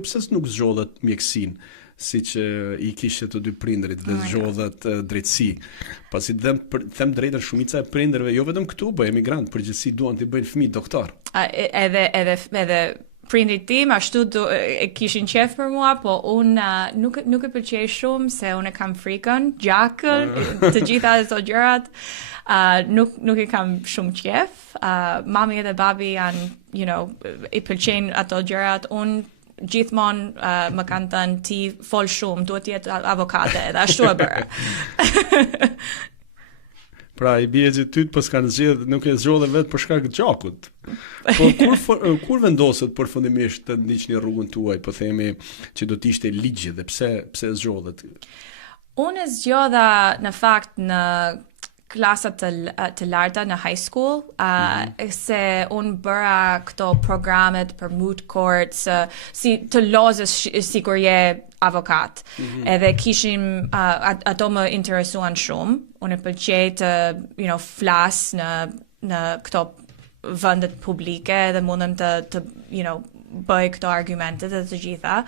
juve pse nuk zgjodhet mjekësinë, siç I kishte të dy prindrit dhe zgjodhet drejtësi. Pasi them drejtën, shumica e prindërve, jo vetëm këtu, po emigrant, përgjithësi duan të bëjnë fëmijë doktor. Edhe prindrit tim ashtu e kishin qef për mua, po unë nuk e pëlqej shumë se unë kam frikën, gjakën, të gjitha ato gjërat. Nuk I kam shumë qef. Mami edhe babi janë, I pëlqejnë ato gjërat. Unë gjithmonë më kanë thënë ti fol shumë, duhet të jetë avokate, edhe ashtu e bëra. Pra, I bie që ty pas kanë zgjedhë, nuk e zgjodhe vetë për shkak të gjakut. Po kur vendoset përfundimisht të ndiqni rrugën tuaj, po themi që do të ishte ligj dhe pse zgjodhet? Unë zgjodha në fakt në klasat të larta në high school, se unë bëra këto programet për moot courts, si të lozës si kur je avokat. Edhe kishim, ato më interesuan shumë. Unë e pëlqej të, flas në këto vendet publike dhe mundem të bëj këto argumentet dhe të gjitha.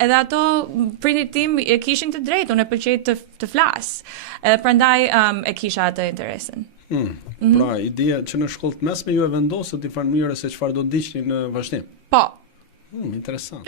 Edhe ato prindit tim e kishin të drejtë, unë e pëlqej të flas. Edhe prandaj e kisha atë interesin. Pra, ideja që në shkollë të mesme ju e vendosët I farë mënyrë se çfarë do ndiqni në vazhdim. Po. Interesant.